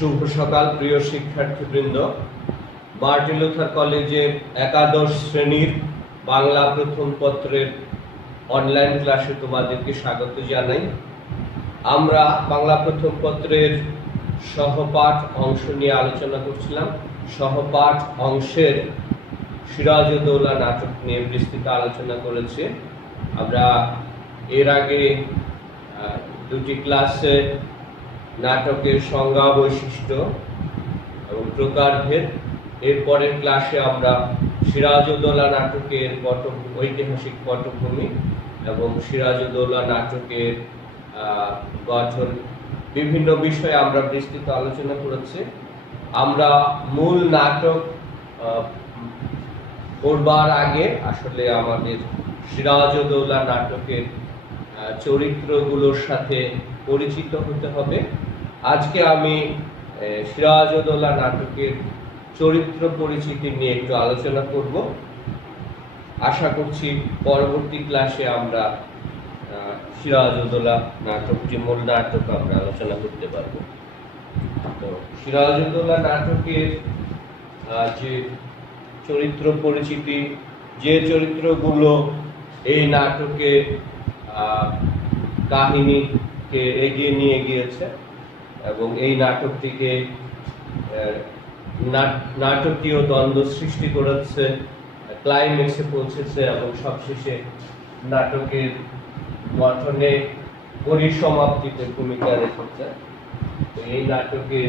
শুভ সকাল প্রিয় শিক্ষার্থীবৃন্দ। মার্টিন লুথার কলেজের একাদশ শ্রেণীর বাংলা প্রথম পত্রের অনলাইন ক্লাসে তোমাদেরকে স্বাগত জানাই। আমরা বাংলা প্রথম পত্রের সহপাঠ অংশ নিয়ে আলোচনা করছিলাম। সহপাঠ অংশের সিরাজউদ্দৌলা নাটক নিয়ে বিস্তৃত আলোচনা করেছি। আমরা এর আগে দুটি ক্লাসে নাটকের সংজ্ঞা, বৈশিষ্ট্য এবং প্রকারভেদ, এরপরের ক্লাসে আমরা সিরাজউদ্দৌলা নাটকের ঐতিহাসিক পটভূমি এবং সিরাজউদ্দৌলা নাটকের গঠন বিভিন্ন বিষয়ে আমরা বিস্তৃত আলোচনা করেছি। আমরা মূল নাটক পড়বার আগে আসলে আমাদের সিরাজউদ্দৌলা নাটকের চরিত্রগুলোর সাথে পরিচিত হতে হবে। আজকে আমি সিরাজউদ্দৌলা নাটকের চরিত্র পরিচিতি নিয়ে একটু আলোচনা করব। আশা করছি পরবর্তী ক্লাসে আমরা সিরাজউদ্দৌলা নাটক, যে মূল নাটক, আমরা আলোচনা করতে পারব। তো সিরাজউদ্দৌলা নাটকের যে চরিত্র পরিচিতি, যে চরিত্রগুলো এই নাটকে কাহিনীকে এগিয়ে নিয়ে গিয়েছে এবং এই নাটকটিকে নাটকীয় দ্বন্দ্ব সৃষ্টি করেছে, ক্লাইম্যাক্সে পৌঁছেছে এবং সবশেষে নাটকের গঠনে পরিসমাপ্তিতে ভূমিকা রেখেছে। তো এই নাটকে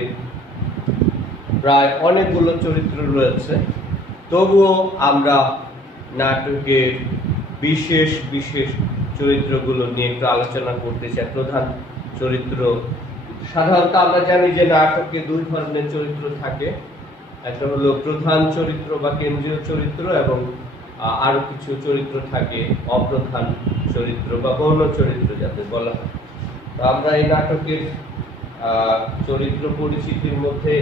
প্রায় অনেকগুলো চরিত্র রয়েছে, তবুও আমরা নাটকের বিশেষ বিশেষ চরিত্রগুলো নিয়ে একটু আলোচনা করতে চাই। প্রধান চরিত্র, সাধারণত আমরা জানি যে নাটকে দুই ধরনের চরিত্র থাকে। একটা হলো প্রধান চরিত্র বা কেন্দ্রীয় চরিত্র, এবং আরো কিছু চরিত্র থাকে অপ্রধান চরিত্র বা গৌণ চরিত্র যাতে বলা হয়। তো আমরা এই নাটকের চরিত্র পরিচিতির মধ্যে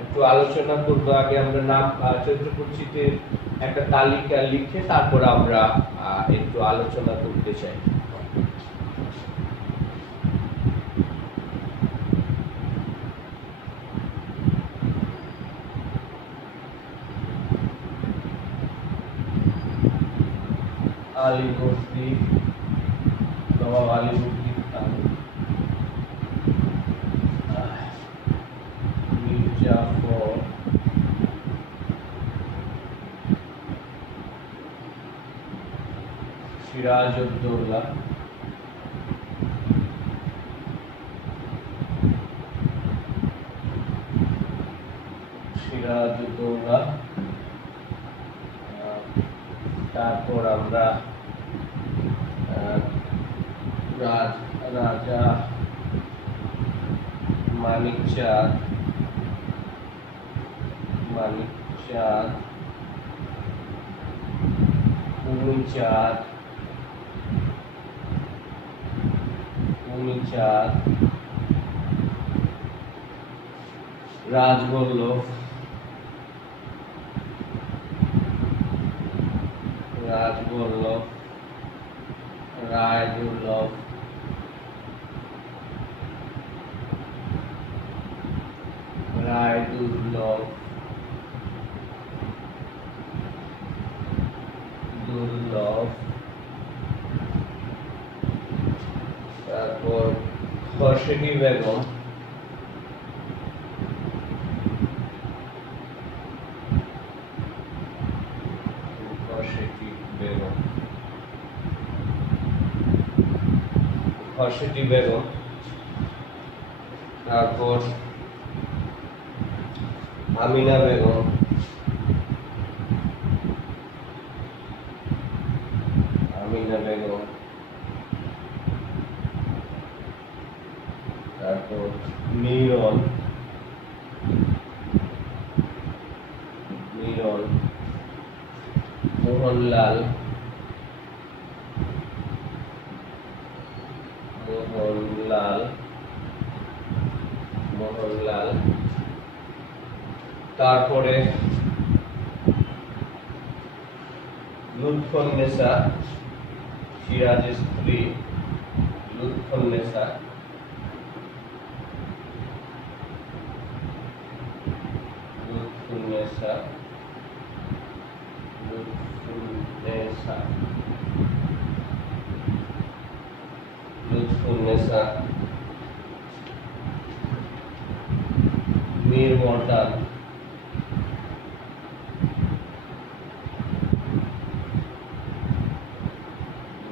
একটু আলোচনা করবো। আগে আমরা চরিত্র পরিচিতির একটা তালিকা লিখে তারপর আমরা একটু আলোচনা করতে চাই। আলীবর্দী, নবাব আলীবর্দী খান, মির্জাফর, সিরাজউদ্দৌলা, তারপর আমরা রাজা মানিক চাঁদ, উমিচাঁদ, রাজবল্লভ, রায়দুর্লভ, দুর্লভ, তারপর খোরশেদি বেগম, তারপর আমিনা বেগম, তারপর মিরন, মোহনলাল, তারপরে লুৎফুন্নেসা, সিরাজের স্ত্রী লুৎফুন্নেসা, লুৎফুন্নেসা, লুৎফুন্নেসা, লুৎফুন্নেসা, মীর মর্দান,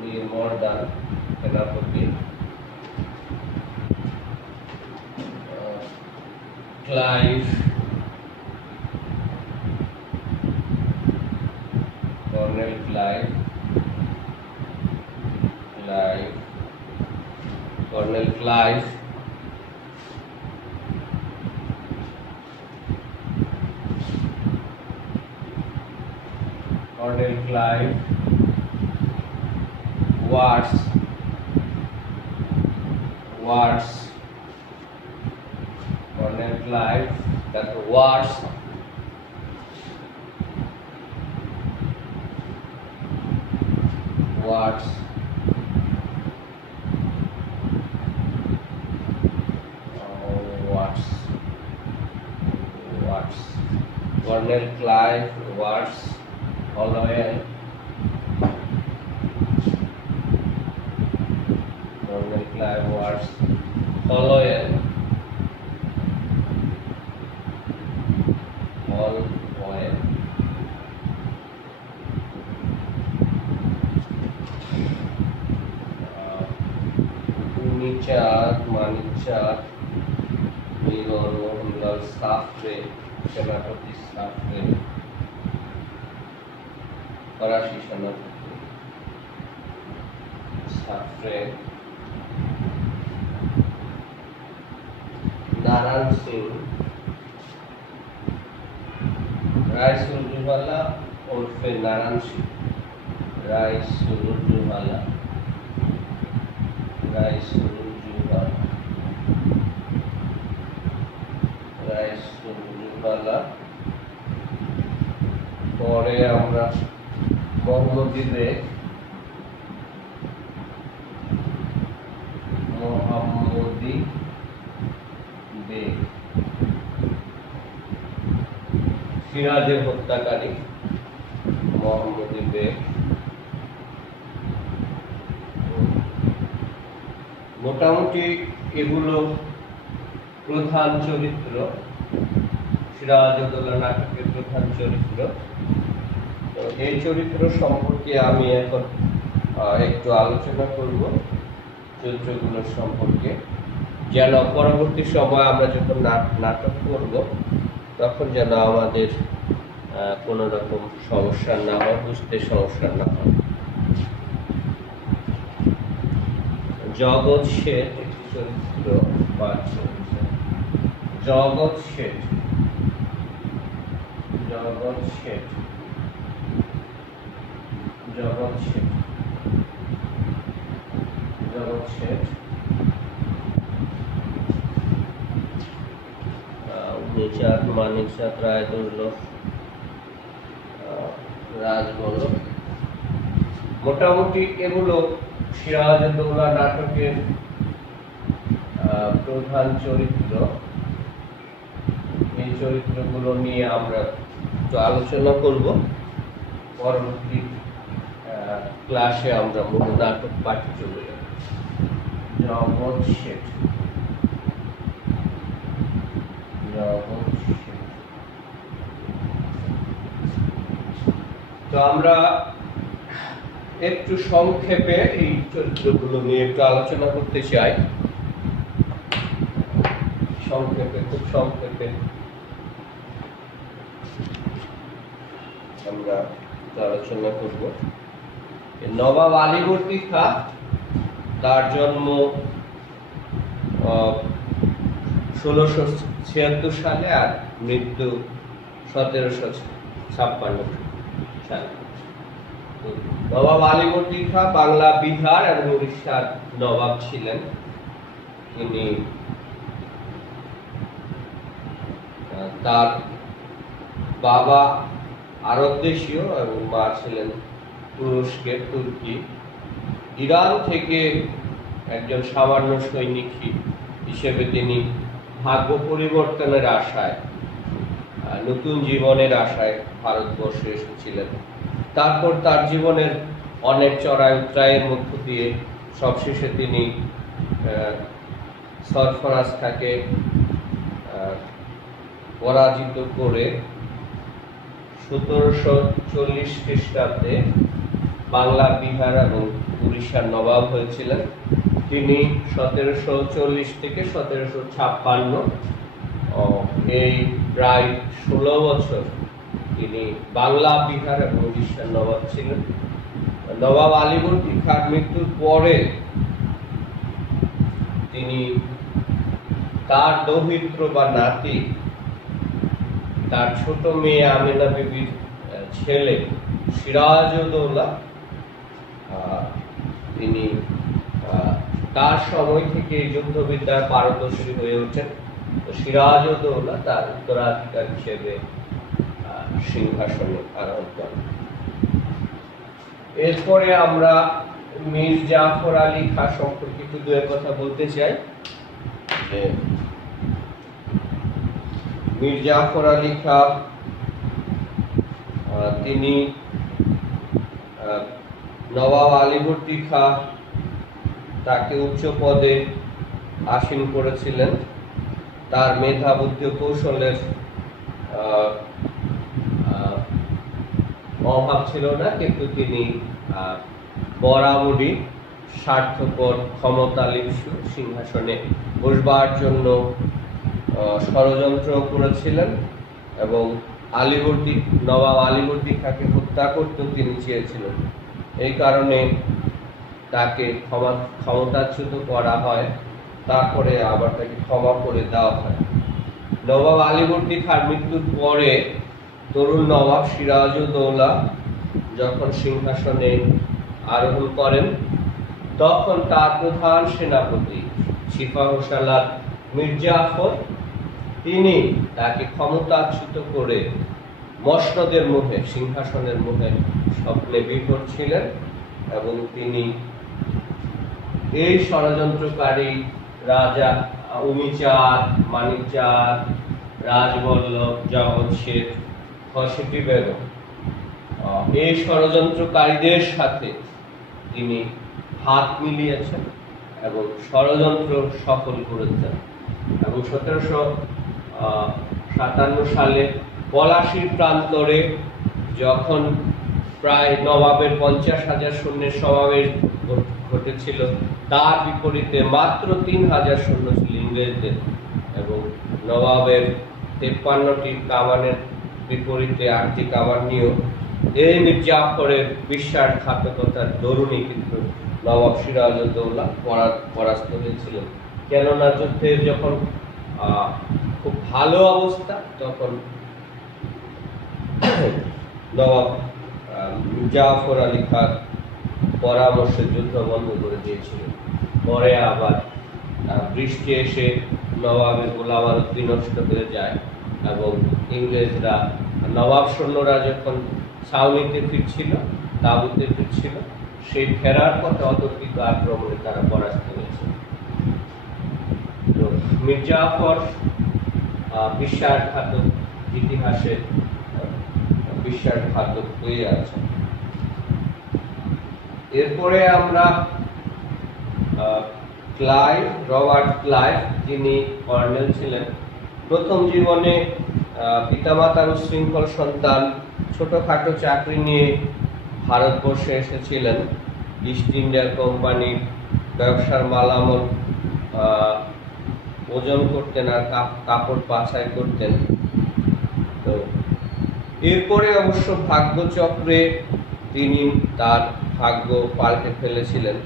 মীর মর্দান সেনাপতি, Clive, colonel Clive, colonel Clive, colonel Clive, Watts, colonel Clive, তারপর Watts, Watts, colonel Clive, Watts, Holwell, colonel Clive, Watts, Holwell, Chand, Manik চাঁদ, মিলন মোহনলাল সাফরে, সেনাপতি সাফরে, ফরাসি সেনাপতি সাফরে, নারায়ণ সিং, রায়সুরজওয়ালা ওরফে নারায়ণ সিং, রায়সুরজওয়ালা, পরে আমরা মোহাম্মদী বেগ, সিরাজের হত্যাকারী মোহাম্মদী বেগ। মোটামুটি এগুলো প্রধান চরিত্র, সিরাজউদ্দৌলা নাটকের প্রধান চরিত্র। তো এই চরিত্র সম্পর্কে আমি এখন একটু আলোচনা করব, চরিত্রগুলোর সম্পর্কে, যেন পরবর্তী সময় আমরা যখন নাটক করব তখন যেন আমাদের কোনো রকম সমস্যা না হয়, বুঝতে সমস্যা না হয়। জগৎ শেঠ একটি চরিত্র, জগৎ শেঠ, জগৎ শেঠ, জগৎ শেঠ, জগৎ শেঠ, চাঁদ, মানিক চাঁদ, রায়দুল্লভ, রাজবল্লভ। মোটামুটি এগুলো সিরাজউদ্দৌলা নাটকের প্রধান চরিত্র। এই চরিত্রগুলো নিয়ে আমরা একটু আলোচনা করব। পরবর্তী ক্লাসে আমরা মূল নাটক পাঠে চলে যাব। জগৎ শেঠ, জগৎ শেঠ। তো আমরা একটু সংক্ষেপে এই চরিত্রগুলো নিয়ে একটু আলোচনা করতে চাই। সংক্ষেপে, খুব সংক্ষেপে আমরা আলোচনা করব। নবাব আলীবর্দী খাঁ, তার জন্ম 1676 সালে আর মৃত্যু 1756 সালে। নবাব আলীবর্দী খাঁ বাংলা, বিহার এবং উড়িষ্যার নবাব ছিলেন। তিনি তার বাবা আরব দেশীয় এবং মা ছিলেন তুরস্কের, তুর্কি। ইরান থেকে একজন সামান্য সৈনিক হিসেবে তিনি ভাগ্য পরিবর্তনের আশায় নতুন জীবনের আশায় ভারতবর্ষে এসেছিলেন। তারপর তার জীবনের অনেক চড়াই উতরাইয়ের মধ্য দিয়ে সবশেষে তিনি সরফরাজ খাকে পরাজিত করে 1740 খ্রিস্টাব্দে বাংলা, বিহার এবং উড়িষ্যার নবাব হয়েছিলেন। তিনি 1740 থেকে 1756 এই প্রায় 16 বছর তিনি বাংলা, বিহার এবং উড়িষ্যার নবাব ছিলেন। নবাব আলীবর্দী খাঁর মৃত্যুর পরে তিনি তার দৌহিত্র বা নাতি, তার ছোট মেয়ে আমেনা বিবির ছেলে সিরাজউদ্দৌলা, তিনি তার সময় থেকে যুদ্ধবিদ্যায় পারদর্শী হয়ে ওঠেন। সিরাজউদ্দৌলা তার উত্তরাধিকার হিসেবে সিংহাসনে আরোহণ করেন। এরপরে আমরা মীর জাফর আলী খাঁ সম্পর্কে একটু দু এক কথা বলতে চাই। যে মীর জাফর আলী খাঁ তিনি নবাব আলীবর্দী খাঁ তাকে উচ্চ পদে আসীন করেছিলেন। তার মেধা, বুদ্ধি ও কৌশলের অভাব ছিল না, কিন্তু তিনি বরাবরই স্বার্থপর, ক্ষমতালিপ্সু, সিংহাসনে বসবার জন্য ষড়যন্ত্র করেছিলেন এবং নবাব আলীবর্দী খাঁকে হত্যা করতেও তিনি চেয়েছিলেন। এই কারণে তাকে ক্ষমতাচ্যুত করা হয়, তারপরে আবার তাকে ক্ষমা করে দেওয়া হয়। নবাব আলীবর্দী খাঁর মৃত্যুর পরে তরুণ নবাব সিরাজউদ্দৌলা যখন সিংহাসনে আরোহণ করেন, তখন তার প্রধান সেনাপতি সিপাহসালার মীর জাফর তিনি তাকে ক্ষমতাচ্যুত করে মসনদের মোহে, সিংহাসনের মোহে স্বপ্নে বিভোর ছিলেন এবং তিনি এই ষড়যন্ত্রকারী রাজা উমিচাঁদ, মানিকচাঁদ, রাজবল্লভ, জগৎ শেঠ, খসেটি বেগম, এই ষড়যন্ত্রকারীদের সাথে তিনি হাত মিলিয়েছেন এবং ষড়যন্ত্র সফল করেছেন। এবং 1757 সালে পলাশীর প্রান্তরে যখন প্রায় নবাবের 50,000 সৈন্যের সমাবেশ ঘটেছিল, তার বিপরীতে মাত্র 3,000 সৈন্য ছিল ইংরেজদের এবং নবাবের 53টি কামানের বিপরীতে 8টি কামান নিয়েও এই মীর জাফরের বিশ্বাসঘাতকতার দরুণে কিন্তু নবাব সিরাজউদ্দৌলা পরাস্ত হয়েছিলেন। কেননা যুদ্ধের যখন খুব ভালো অবস্থা, তখন নবাব জাফর আলী খাঁর পরামর্শে যুদ্ধ বন্ধ করে দিয়েছিলেন। পরে আবার বৃষ্টি এসে নবাবের গোলাবারুদ বিনষ্ট হয়ে যায় এবং ইংরেজরা, নবাব সৈন্যরা যখন ছাউনিতে ফিরছিল, তাঁবুতে ফিরছিল, সেই ফেরার পথে অতর্কিত আক্রমণে তারা পরাস্ত হয়েছে। তো মীর জাফর বিশ্বাসঘাতক, ইতিহাসে বিশ্বাসঘাতক হয়ে আছে। এরপরে আমরা রবার্ট ক্লাইভ, যিনি কর্নেল ছিলেন। প্রথম জীবনে পিতামাতার উচ্ছৃঙ্খল সন্তান, ছোটখাটো চাকরি নিয়ে ভারতবর্ষে এসেছিলেন। ইস্ট ইন্ডিয়া কোম্পানির ব্যবসার মালামাল ওজন করতেন আর কাপড় বাছাই করতেন। তো এরপরে অবশ্য ভাগ্যচক্রে তিনি তার ভাগ্য পাল্টে ফেলেছিলেন।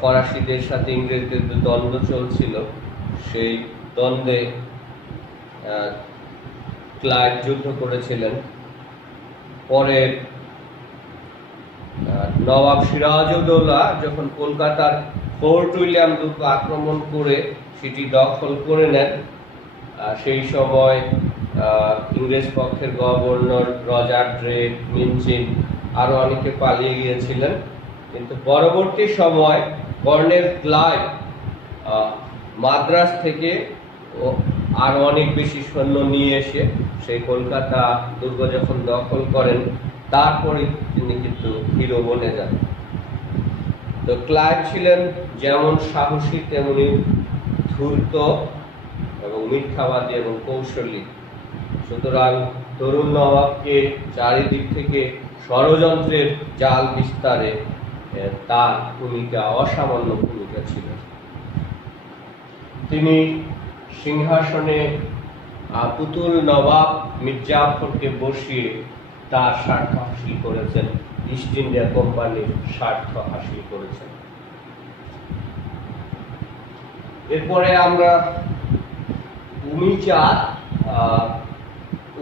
ফরাসিদের সাথে ইংরেজদের দ্বন্দ্ব চলছিল, সেই দ্বন্দ্বে ক্লাইভ যুদ্ধ করেছিলেন। পরে নবাব সিরাজউদ্দৌলা যখন কলকাতার ফোর্ট উইলিয়াম দুর্গ আক্রমণ করে সেটি দখল করে নেন, সেই সময় ইংরেজ পক্ষের গভর্নর রজার ড্রেক, মিঞ্চিন আরো অনেকে পালিয়ে গিয়েছিলেন। কিন্তু পরবর্তী সময় কর্নেল ক্লাইভ মাদ্রাজ থেকে আরো অনেক বেশি সৈন্য নিয়ে এসে সেই কলকাতা দুর্গ যখন দখল করেন, তারপরে তিনি কিন্তু হিরো বনে যান। তো ক্লাইভ ছিলেন যেমন সাহসী তেমনি ধূর্ত এবং মিথ্যাবাদী এবং কৌশলী। সুতরাং তরুণ নবাবকে চারিদিক থেকে ষড়যন্ত্রের জাল বিস্তারে তার ভূমিকা অসামান্য ভূমিকা ছিল। তিনি সিংহাসনে পুতুল নবাব মির্জাফরকে বসিয়ে তার স্বার্থ হাসিল করেছেন, ইস্ট ইন্ডিয়া কোম্পানির স্বার্থ হাসিল করেছেন। এরপরে আমরা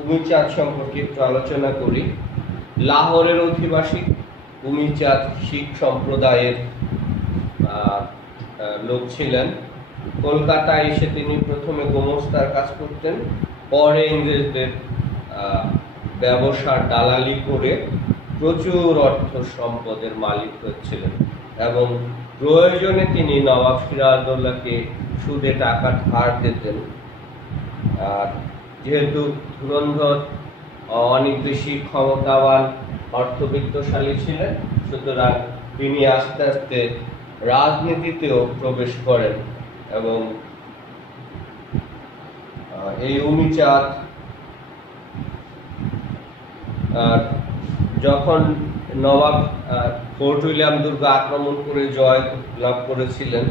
উমিচাঁদ সম্পর্কে একটু আলোচনা করি। লাহোরের অধিবাসী উমিচাঁদ শিখ সম্প্রদায়ের লোক ছিলেন। কলকাতায় এসে তিনি প্রথমে গোমস্তার কাজ করতেন, পরে ইংরেজদের ব্যবসার দালালি করে প্রচুর অর্থ সম্পদের মালিক হচ্ছিলেন এবং প্রয়োজনে তিনি নবাব সিরাজউদ্দৌলাকে সুদে টাকা ধার দিতেন। আর যেহেতু ধুরন্ধর, অনেক বেশি ক্ষমতাবান, অর্থবিত্তশালী ছিলেন, সুতরাং তিনি আস্তে আস্তে রাজনীতিতেও প্রবেশ করেন এবং এই উমিচাঁদ যখন নবাব ফোর্ট উইলিয়াম দুর্গ আক্রমণ করে জয় লাভ করেছিলেন,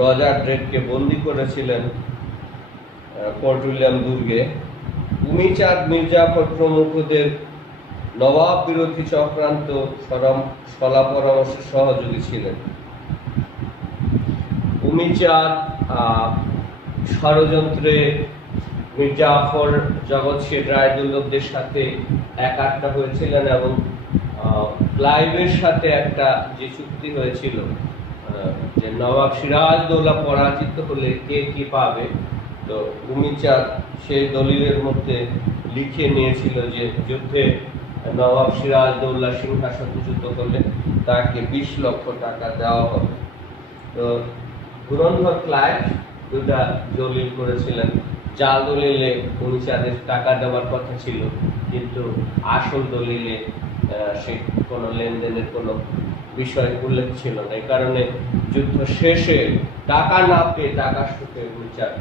রজার ড্রেককে বন্দী করেছিলেন ফোর্ট উইলিয়াম দুর্গে, উমিচাঁদ মির্জাফর প্রমুখদের নবাব বিরোধী চক্রান্ত সলা পরামর্শের সহযোগী ছিলেন। উমিচাঁদ ষড়যন্ত্রে মির্জাফর, জগৎ শেঠ রায়দুল্লভদের সাথে একাত্ম হয়েছিলেন এবং ক্লাইভের সাথে একটা যে চুক্তি হয়েছিল যে নবাব সিরাজউদ্দৌলা পরাজিত হলে কে কি পাবে, তো উমিচাঁদ সেই দলিলের মধ্যে লিখে নিয়েছিল যে যুদ্ধে নবাব সিরাজউদ্দৌলা সিংহাসনচ্যুত করলে তাকে 20 লক্ষ টাকা দেওয়া হবে। তো ধুরন্ধর ক্লাইভ দুটা দলিল করেছিলেন। জাল দলিলে উমিচাঁদের টাকা দেওয়ার কথা ছিল, কিন্তু আসল দলিলে সে কোনো লেনদেনের কোনো বিষয় উল্লেখ ছিল না। এই কারণে যুদ্ধ শেষে টাকা না পেয়ে টাকা সুখে উমিচাঁদ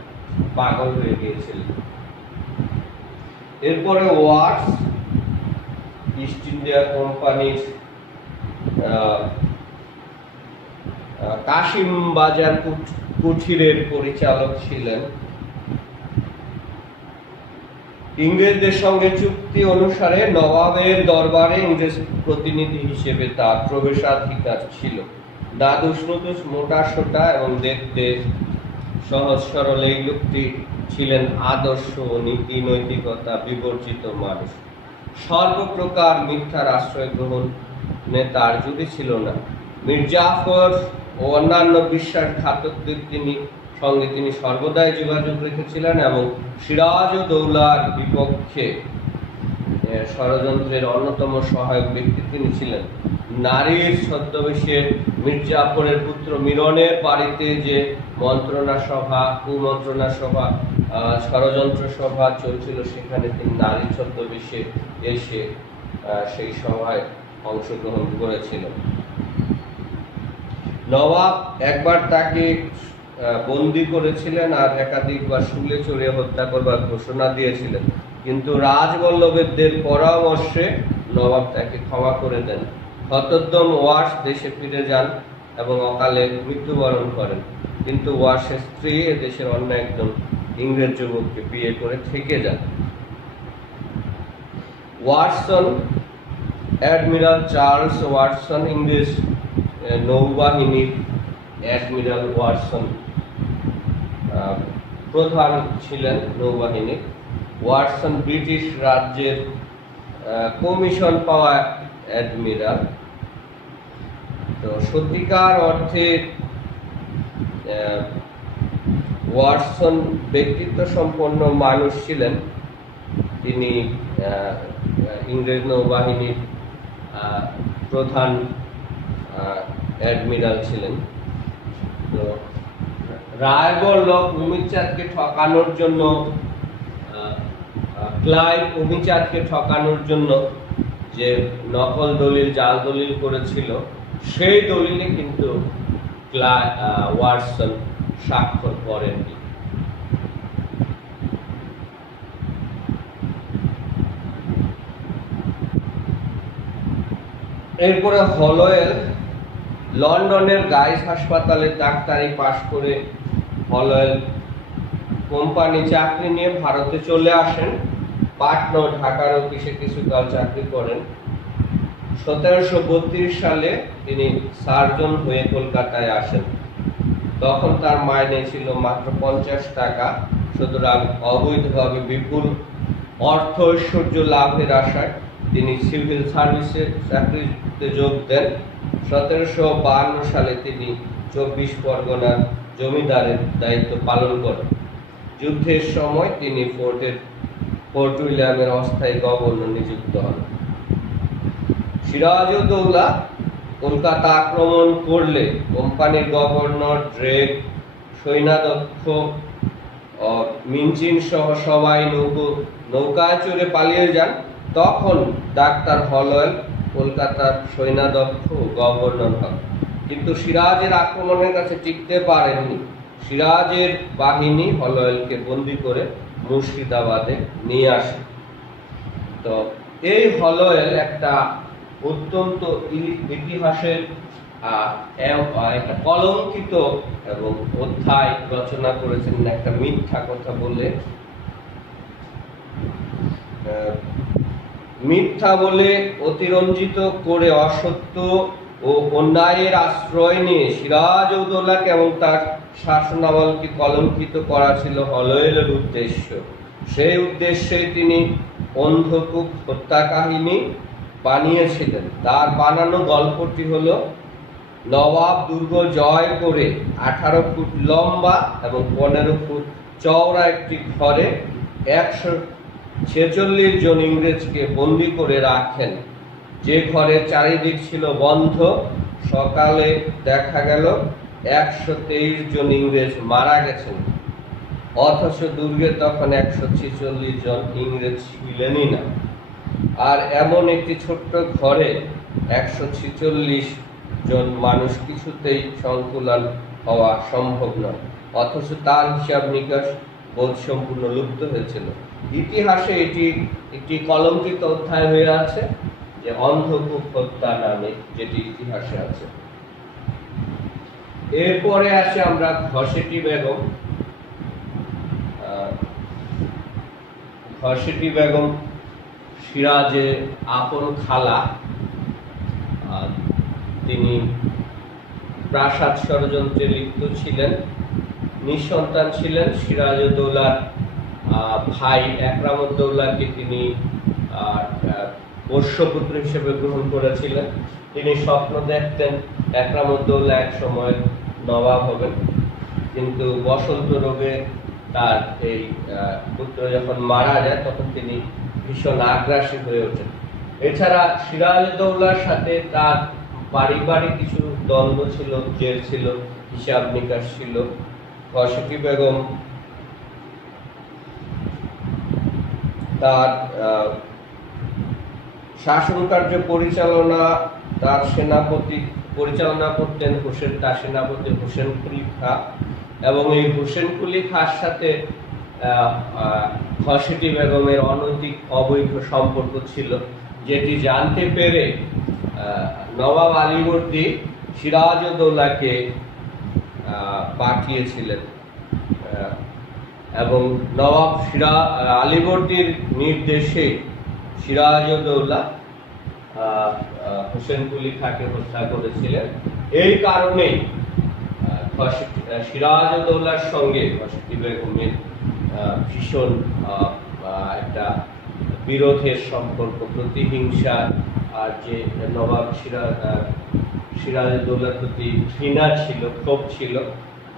পাগল হয়ে গিয়েছিলেন। এরপরে ওয়াটস ইস্ট ইন্ডিয়া কোম্পানির কাশিম বাজার কুঠিরের পরিচালক ছিলেন। ইংরেজদের সঙ্গে চুক্তি অনুসারে নবাবের দরবারে ইংরেজ প্রতিনিধি হিসেবে তার প্রবেশাধিকার ছিল। দাদুস নুদুস, মোটা সোটা এবং দেখতে সহজ সরল এই লোকটি ছিলেন আদর্শ নীতি নৈতিকতা বিবর্জিত মানুষ। সর্বপ্রকার মিথ্যার আশ্রয় গ্রহণে তার জুড়ি ছিল না। মির্জাফর ও অন্যান্য বিশ্বাসঘাতকদের সঙ্গে তিনি সর্বদাই যোগাযোগ রেখেছিলেন এবং সিরাজউদ্দৌলার বিপক্ষে ষড়যন্ত্রের অন্যতম সহায়ক ব্যক্তি তিনি ছিলেন। নারীর ছদ্মবেশে মির্জাফরের পুত্র মিরনের বাড়িতে যে মন্ত্রণা সভা, কুমন্ত্রণা সভা, ষড়যন্ত্র সভা চলছিল, সেখানে তিনি নারীর ছদ্মবেশে এসে সেই সভায় অংশগ্রহণ করেছিলেন। নবাব একবার তাকে বন্দী করেছিলেন আর একাধিকবার শুলে চড়িয়ে হত্যা করবার ঘোষণা দিয়েছিলেন, কিন্তু রাজবল্লভের পরামর্শে নবাব তাকে ক্ষমা করে দেন। হতোদ্যম ওয়াশ দেশে ফিরে যান এবং অকালে মৃত্যুবরণ করেন, কিন্তু ওয়াশের স্ত্রী দেশের অন্য একজন ইংরেজ যুবককে বিয়ে করে থেকে যান। ওয়াটসন, অ্যাডমিরাল চার্লস ওয়াটসন ইংরেজ নৌবাহিনীর অ্যাডমিরাল ওয়াটসন প্রধান ছিলেন নৌবাহিনীর। ওয়াটসন ব্রিটিশ রাজ্যের কমিশন পাওয়া অ্যাডমিরাল। তো সত্যিকার অর্থে ওয়াটসন ব্যক্তিত্ব সম্পন্ন মানুষ ছিলেন। তিনি ইংরেজ নৌবাহিনীর প্রধান অ্যাডমিরাল ছিলেন। তো রায় বলল উমিচাঁদকে ঠকানোর জন্য, ক্লাইভ উমিচাঁদকে ঠকানোর জন্য যে নকল দলিল, জাল দলিল করেছিল, সেই দলিলে কিন্তু ওয়াটসন স্বাক্ষর করেননি। এরপরে হলওয়েল লন্ডনের গাইস হাসপাতালে ডাক্তারি পাশ করে হলওয়েল কোম্পানি চাকরি নিয়ে ভারতে চলে আসেন। পাটনা, ঢাকার অফিসে কিছুকাল চাকরি করেন। 1732 সালে তিনি সার্জন হয়ে কলকাতায় আসেন। তখন তার মাইনে ছিল মাত্র 50 টাকা। সুতরাং অবৈধভাবে বিপুল অর্থ ঐশ্বর্য লাভের আশায় তিনি সিভিল সার্ভিসে চাকরিতে যোগ দেন। 1752 সালে তিনি 24 পরগনার জমিদারের দায়িত্ব পালন করেন। যুদ্ধের সময় তিনি ফোর্ট উইলিয়ামের অস্থায়ী গভর্নর নিযুক্ত হন। সিরাজউদ্দৌলা কলকাতা আক্রমণ করলে কোম্পানির গভর্নর ড্রেক, সৈন্যাধ্যক্ষ মিঞ্চিন সহ সবাই নৌকায় চড়ে পালিয়ে যান। তখন ডাক্তার হলওয়েল কলকাতার সৈন্যাধ্যক্ষ গভর্নর হন, কিন্তু সিরাজের আক্রমণের কাছে টিকতে পারেননি। সিরাজের বাহিনী হলওয়েলকে বন্দী করে মুর্শিদাবাদে নিয়ে আসে। তো এই হলওয়েল একটা অত্যন্ত ইতিহাসের একটা কলঙ্কিত এবং অধ্যায় রচনা করেছেন একটা মিথ্যা কথা বলে। মিথ্যা বলে অতিরঞ্জিত করে অসত্য ও অন্যায়ের আশ্রয় নিয়ে সিরাজউদ্দৌলাকে এবং তার শাসনামলকে কলঙ্কিত করা ছিল হলওয়েলের উদ্দেশ্য। সেই উদ্দেশ্যে তিনি অন্ধকূপ হত্যা কাহিনী বানিয়েছিলেন। তার বানানো গল্পটি হলো, নবাব দুর্গ জয় করে 18 ফুট লম্বা এবং 15 ফুট চওড়া একটি ঘরে 146 জন ইংরেজকে বন্দী করে রাখেন। যে ঘরের চারিদিক ছিল বন্ধ। সকালে দেখা গেল 123 জন ইংরেজ মারা গেছেন, অথচ দুর্গে তখন 146 জন ইংরেজ ছিলেনই না। আর এমন একটি ছোট্ট ঘরে 146 জন মানুষ কিছুতেই সংকুলান হওয়া সম্ভব নয়, অথচ তার হিসাব নিকাশ বোধ সম্পূর্ণ লুপ্ত হয়েছিল। ইতিহাসে এটি একটি কলঙ্কিত অধ্যায় হয়ে আছে, যে অন্ধকূপ হত্যা নামে, যেটি ইতিহাসে আছে। এরপরে আসে আমরা ঘসেটি বেগম। ঘসেটি বেগম সিরাজের আপন খালা। তিনি প্রাসাদ ষড়যন্ত্রে লিপ্ত ছিলেন, নিঃসন্তান ছিলেন। সিরাজউদ্দৌলার ভাই একরামউদ্দৌলাকে তিনি পোষ্যপুত্র হিসেবে গ্রহণ করেছিলেন। তিনি স্বপ্ন দেখতেন একরামউদ্দৌলা এক সময় নবাব হবেন, কিন্তু বসন্ত রোগে তার এই পুত্র যখন মারা যায় তখন তিনি ভীষণ আগ্রাসী হয়ে ওঠেন। এছাড়া সিরাজউদ্দৌলার সাথে তার পারিবারিক কিছু দ্বন্দ্ব ছিল, জেল ছিল, হিসাব নিকাশ ছিল। ঘসেটি বেগম তার শাসন কার্য তার সেনাপতি পরিচালনা করতেন তার সেনাপতি হোসেন কুলি খাঁ, এবং এই হোসেন কুলি খাঁর সাথে ঘসেটি বেগমের অনৈতিক অবৈধ সম্পর্ক ছিল, যেটি জানতে পেরে নবাব আলীবর্দী সিরাজউদ্দৌলাকে পাঠিয়েছিলেন, এবং নবাব আলীবর্দীর নির্দেশে সিরাজউদ্দৌলা হোসেন কুলি খাঁকে হত্যা করেছিলেন। এই কারণেই সিরাজউদ্দৌলার সঙ্গে ঘসেটি বেগমের ভীষণ একটা বিরোধের সম্পর্ক, প্রতিহিংসা, আর যে নবাব সিরাজউদ্দৌলার প্রতি ঘৃণা ছিল, ক্ষোভ ছিল,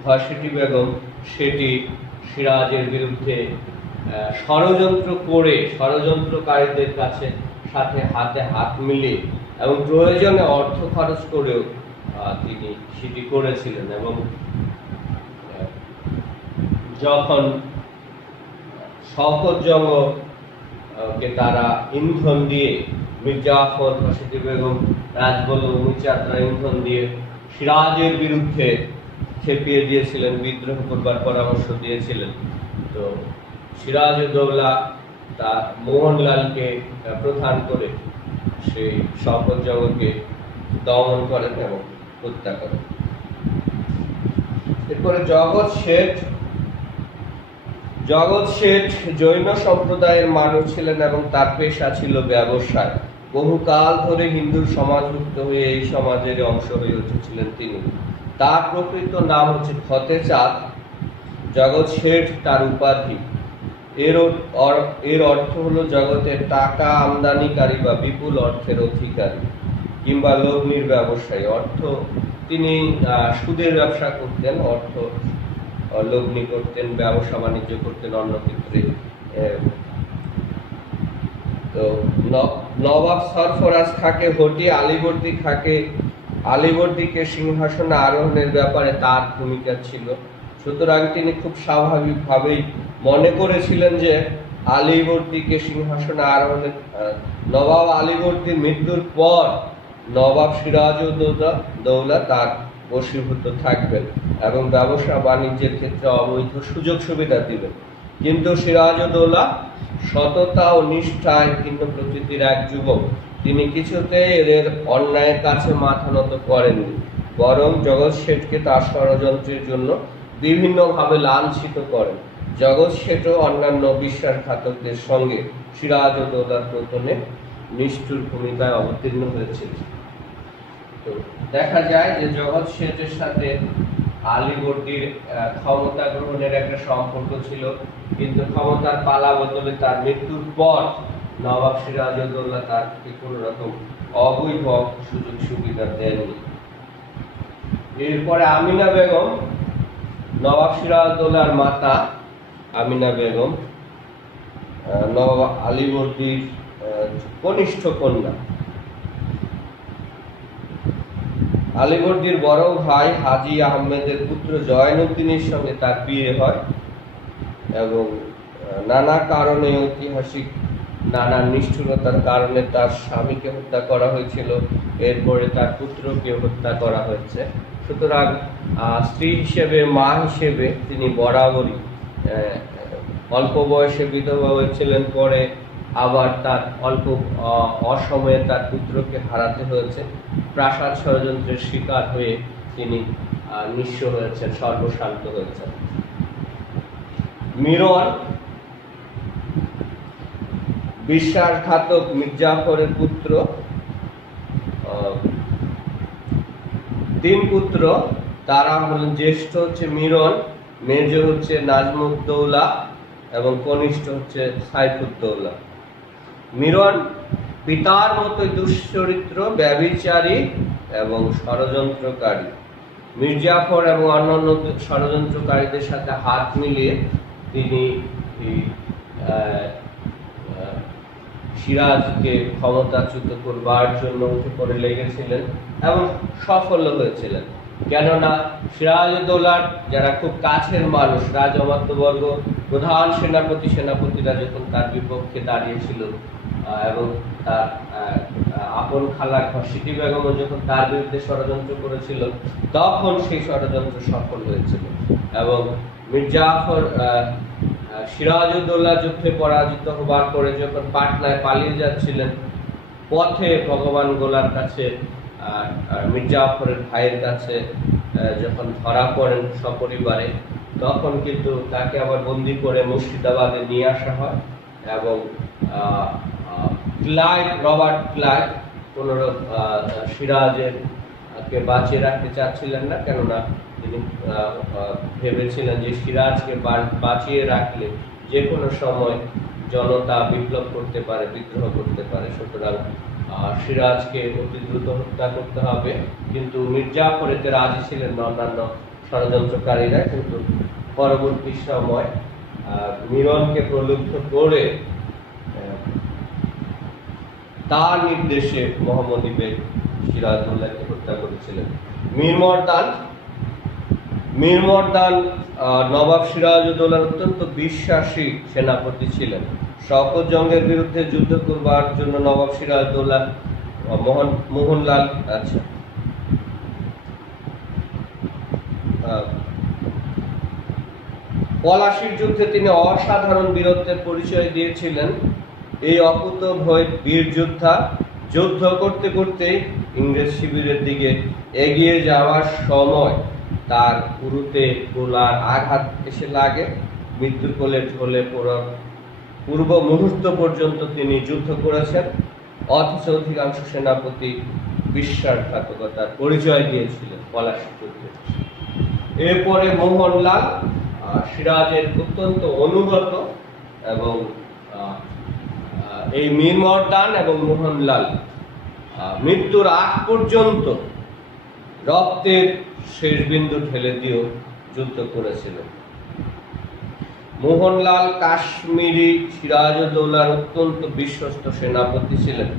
ঘসেটি বেগম সেটি সিরাজের বিরুদ্ধে ষড়যন্ত্র করে ষড়যন্ত্রকারীদের সাথে হাতে হাত মিলিয়ে এবং প্রয়োজনে অর্থ খরচ করেও তিনি সেটি করেছিলেন। এবং যখন শওকত জঙ্গ কে তারা ইন্ধন দিয়ে মির্জাফর, ঘসেটি বেগম, রাজবল্লভ, মুচাতরা ইন্ধন দিয়ে সিরাজের বিরুদ্ধে খেপিয়ে দিয়েছিলেন, বিদ্রোহ করবার পরামর্শ দিয়েছিলেন। তো সিরাজউদ্দৌলা তা মোহনলালকে প্রধান করে সেই শওকত জঙ্গকে দমন করেন এবং হত্যা করেন। এরপরে জগৎ শেঠ জৈন সম্প্রদায়ের মানুষ ছিলেন এবং তার পেশা ছিল ব্যবসায়। বহুকাল ধরে হিন্দুর সমাজভুক্ত হয়ে এই সমাজের অংশ হয়ে উঠেছিলেন তিনি। তার প্রকৃত নাম হচ্ছে ফতেচাঁদ। জগৎ শেঠ তার উপাধি। এর অর্থ হলো জগতের টাকা আমদানিকারী বা বিপুল অর্থের অধিকারী কিংবা লগ্নির ব্যবসায়ী। অর্থ তিনি সুদের ব্যবসা করতেন, অর্থ লগ্নি করতেন, ব্যবসা বাণিজ্য করতেন অন্য ক্ষেত্রে। তো নবাব সরফরাজ খাকে হটি আলীবর্দীকে সিংহাসনে আরোহণের ব্যাপারে তার ভূমিকা ছিল। সুতরাং তিনি খুব স্বাভাবিকভাবেই মনে করেছিলেন যে আলীবর্দীকে সিংহাসনে আরোহণের নবাব আলীবর্দীর মৃত্যুর পর নবাব সিরাজউদ্দৌলা তার বশীভূত থাকবেন এবং ব্যবসা বাণিজ্যের ক্ষেত্রে অবৈধ সুযোগ সুবিধা দিবেন। কিন্তু সিরাজউদ্দৌলা সততা ও নিষ্ঠায় ভিন্ন প্রকৃতির এক যুবক। তিনি কিছুতেই এদের অন্যায়ের কাছে মাথা নত করেননি, বরং জগৎ শেঠকে তার ষড়যন্ত্রের জন্য বিভিন্নভাবে লাঞ্ছিত করেন। জগৎ শেঠও অন্যান্য বিশ্বাসঘাতকদের সঙ্গে সিরাজউদ্দৌলার পতনে নিষ্ঠুর ভূমিকায় অবতীর্ণ হয়েছিল। তো দেখা যায় যে জগৎ শেঠের সাথে আলীবর্দীর ক্ষমতা গ্রহণের একটা সম্পর্ক ছিল, কিন্তু ক্ষমতার পালা বদলে তার মৃত্যুর পর নবাব সিরাজউদ্দৌলা তাকে কোন রকম অবৈধ সুযোগ সুবিধা দেননি। এরপরে আমিনা বেগম, নবাব সিরাজউদ্দৌলার মাতা আমিনা বেগম নবাব আলীবর্দীর কনিষ্ঠ কন্যা। আলীবর্দীর বড় ভাই হাজী আহমেদের পুত্র জয়নুদ্দিনের সঙ্গে তার বিয়ে হয় এবং নানা কারণে, ঐতিহাসিক নানা নিষ্ঠুরতার কারণে তার স্বামীকে হত্যা করা হয়েছিল। এরপরে তার পুত্রকে হত্যা করা হয়েছে। সুতরাং স্ত্রী হিসেবে, মা হিসেবে তিনি বরাবরই অল্প বয়সে বিধবা হয়েছিলেন। পরে আবার তার অল্প অসময়ে তার পুত্রকে হারাতে হয়েছে। প্রাসাদ ষড়যন্ত্রের শিকার হয়ে তিনি নিঃস্ব হয়েছেন, সর্বশান্ত হয়েছেন। মিরন বিশ্বাসঘাতক মির্জাফরের পুত্র। 3 পুত্র, তারা হলেন জ্যেষ্ঠ হচ্ছে মিরন, মেজ হচ্ছে নাজমুদ্দৌলা এবং কনিষ্ঠ হচ্ছে সাইফুদ্দৌলা। মিরন পিতার মতো দুশ্চরিত্র, ব্যভিচারী এবং ষড়যন্ত্রকারী। মির্জাফর এবং অন্যান্য ষড়যন্ত্রকারীদের সাথে হাত মিলিয়ে তিনি সিরাজকে ক্ষমতাচ্যুত করবার জন্য উঠে পড়ে লেগেছিলেন এবং সফল হয়েছিলেন। কেননা সিরাজউদ্দৌলার যারা খুব কাছের মানুষ, রাজমাত্যবর্গ, প্রধান সেনাপতিরা যখন তার বিপক্ষে দাঁড়িয়েছিল এবং তার আপন খালা ঘসেটি বেগমও যখন তার বিরুদ্ধে ষড়যন্ত্র করেছিল, তখন সেই ষড়যন্ত্র সফল হয়েছিল এবং মির্জাফর সিরাজউদ্দৌলা যুদ্ধে পরাজিত হবার পরে যখন পাটনায় পালিয়ে যাচ্ছিলেন, পথে ভগবান গোলার কাছে মির্জাফরের ভাইয়ের কাছে যখন ধরা পড়েন সপরিবারে, তখন কিন্তু তাকে আবার বন্দি করে মুর্শিদাবাদে নিয়ে আসা হয় এবং রবার্ট ক্লাইভ কোনরূপ সিরাজের কে বাঁচিয়ে রাখতে চাচ্ছিলেন না, কেননা তিনি ভেবেছিলেন যে সিরাজকে বাঁচিয়ে রাখলে যে কোনো সময় জনতা বিপ্লব করতে পারে, বিদ্রোহ করতে পারে। সুতরাং সিরাজকে অতি দ্রুত হত্যা করতে হবে। কিন্তু মির্জাফর এতে রাজি ছিলেন না, অন্যান্য ষড়যন্ত্রকারীরা। কিন্তু পরবর্তী সময় মিরনকে প্রলুব্ধ করে তার নির্দেশে মোহাম্মদী বেগ সিরাজউদ্দৌলাকে হত্যা করেছিলেন। মীর মর্দান নবাব সিরাজউদ্দৌলার অত্যন্ত বিশ্বাসী সেনাপতি ছিলেন। শওকত জঙ্গের বিরুদ্ধে যুদ্ধ করবার জন্য নবাব সিরাজউদ্দৌলা মোহনলাল পলাশীর যুদ্ধে তিনি অসাধারণ বীরত্বের পরিচয় দিয়েছিলেন। এই অকুতোভয় বীর যোদ্ধা যুদ্ধ করতে করতে ইংরেজ শিবিরের দিকে এগিয়ে যাওয়ার সময় তার উরুতে গোলার আঘাত এসে লাগে। মৃত্যুর কোলে ঢলে পড়ার পূর্ব মুহূর্ত পর্যন্ত তিনি যুদ্ধ করেছেন, অথচ অধিকাংশ সেনাপতি বিশ্বাসঘাতকতার পরিচয় দিয়েছিলেন পলাশীর যুদ্ধে। এরপরে মোহনলাল সিরাজের অত্যন্ত অনুগত এবং এই মীর মর্দান এবং মোহনলাল মৃত্যুর আগ পর্যন্ত রক্তের শেষ বিন্দু ঢেলে দিয়েও যুদ্ধ করেছিলেন। মোহনলাল কাশ্মীরি সিরাজউদ্দৌলার অত্যন্ত বিশ্বস্ত সেনাপতি ছিলেন।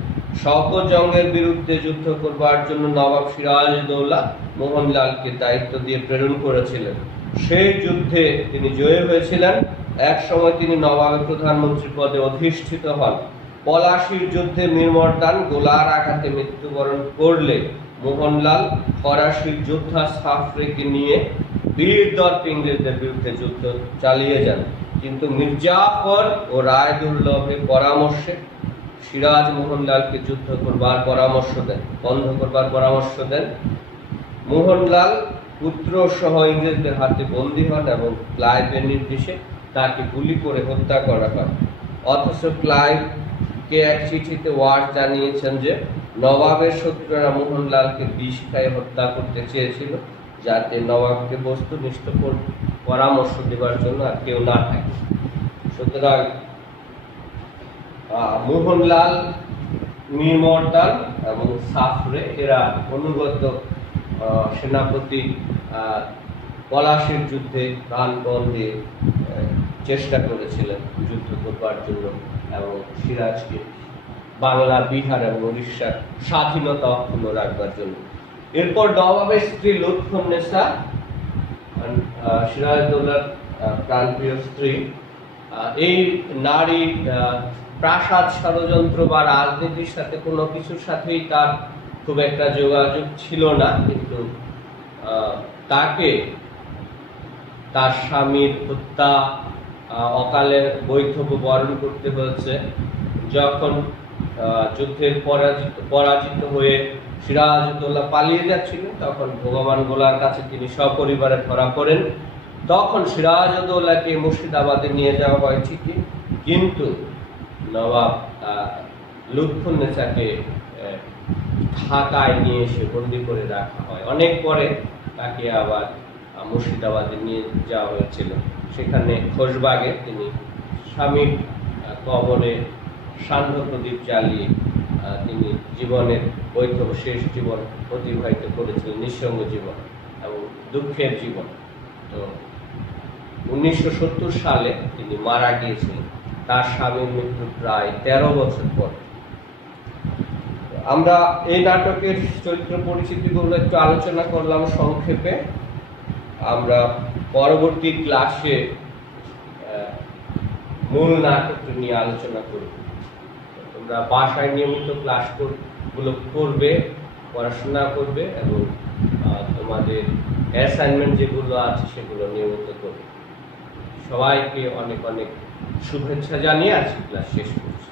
শওকত জঙ্গের বিরুদ্ধে যুদ্ধ করবার জন্য নবাব সিরাজউদ্দৌলা মোহনলালকে দায়িত্ব দিয়ে প্রেরণ করেছিলেন। সেই যুদ্ধে তিনি জয়ী হয়েছিলেন। এক সময় তিনি নবাবের প্রধানমন্ত্রী পদে অধিষ্ঠিত হন। পলাশীর যুদ্ধে মীর মর্দান গোলার আঘাতে মৃত্যুবরণ করলে মোহনলাল ফরাসির যোদ্ধা সাফরেকে নিয়ে বীর দর্পে ইংরেজদের বিরুদ্ধে যুদ্ধ চালিয়ে যান। কিন্তু মির্জাফর ও রায়দুল্লভের পরামর্শে সিরাজ মোহনলালকে যুদ্ধ করবার পরামর্শ দেন, বন্ধ করবার পরামর্শ দেন। মোহনলাল পুত্র সহ ইংরেজদের হাতে বন্দী হন এবং ক্লাইভের নির্দেশে তাকে গুলি করে হত্যা করা হয়। অথচ ক্লাইভকে এক চিঠিতে ওয়ার্ড জানিয়েছেন যে নবাবের শত্রুরা মোহনলালকে বিষ খাইয়ে হত্যা করতে চেয়েছিল, যাতে নবাবকে বস্তুনিষ্ঠ পরামর্শ দেওয়ার জন্য আর কেউ না থাকে। সুতরাং মোহনলাল, মীর মর্দান এবং সাফরে এরা অনুগত সেনাপতি পলাশীর যুদ্ধে প্রাণপণ দিয়ে চেষ্টা করেছিলেন যুদ্ধ করবার জন্য এবং সিরাজকে বাংলা, বিহার এবং উড়িষ্যার স্বাধীনতা অক্ষুণ্ণ রাখবার জন্য। এরপর নবাবের স্ত্রী লুৎফুন্নেসা, সিরাজউদ্দৌলার প্রাণপ্রিয় স্ত্রী, এই নারী প্রাসাদ ষড়যন্ত্র বা রাজনীতির সাথে কোনো কিছুর সাথেই তার খুব একটা যোগাযোগ ছিল না, কিন্তু তাকে তার স্বামীর হত্যা, অকালে বৈধব্য বরণ করতে হয়েছে। যখন যুদ্ধের পরাজিত হয়ে সিরাজউদ্দৌলা পালিয়ে যাচ্ছিলেন, তখন ভগবান গোলার কাছে তিনি সপরিবারে ধরা পড়েন। তখন সিরাজউদ্দৌলাকে মুর্শিদাবাদে নিয়ে যাওয়া হয় ঠিকই, কিন্তু নবাব লুৎফুন্নেসাকে ঢাকায় নিয়ে এসে বন্দি করে রাখা হয়। অনেক পরে তাকে আবার মুর্শিদাবাদে নিয়ে যাওয়া হয়েছিল। সেখানে খোশবাগে তিনি স্বামীর কবরে সান্ধ্য প্রদীপ জ্বালিয়ে তিনি জীবনের বৈধব শেষ জীবন অতিবাহিত করেছিলেন, নিঃসঙ্গ জীবন এবং দুঃখের জীবন। তো 1970 সালে তিনি মারা গিয়েছিলেন, তার স্বামীর মৃত্যুর প্রায় 13 বছর পর। আমরা এই নাটকের চরিত্র পরিচিতিগুলো একটু আলোচনা করলাম সংক্ষেপে। আমরা পরবর্তী ক্লাসে মূল নাটকটি নিয়ে আলোচনা করব। তোমরা বাসায় নিয়মিত ক্লাসগুলো করবে, পড়াশোনা করবে এবং তোমাদের অ্যাসাইনমেন্ট যেগুলো আছে সেগুলো নিয়মিত করবে। সবাইকে অনেক অনেক শুভেচ্ছা জানিয়ে আজকে ক্লাস শেষ করছি।